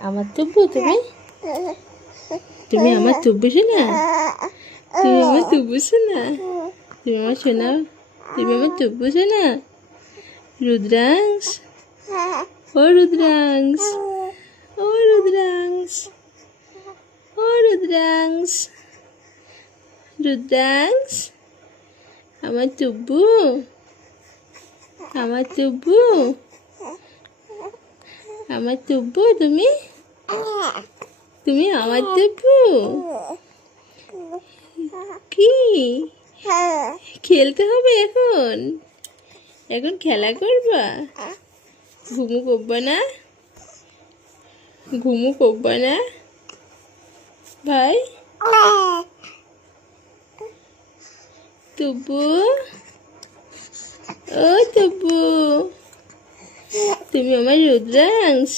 আমার তুব্বু তুমি তুমি আমার তুব্বু শোনা তুমি আমার তুব্বু শোনা তুমি আমার শোনা তুমি আমার তুব্বু শোনা রুদ্রাংশ ও রুদ্রাংশ ও রুদ্রাংশ ও রুদ্রাংশ রুদ্রাংশ আমার তুব্বু আমার তুব্বু আমার তুব্বু তুমি তুমি আমার তুব্বু কি খেলতে হবে এখন এখন খেলা করবা ঘুমু করবা না ঘুমু করবা না ভাই তুব্বু ও তুব্বু তুমি আমার রুদ্রাংশ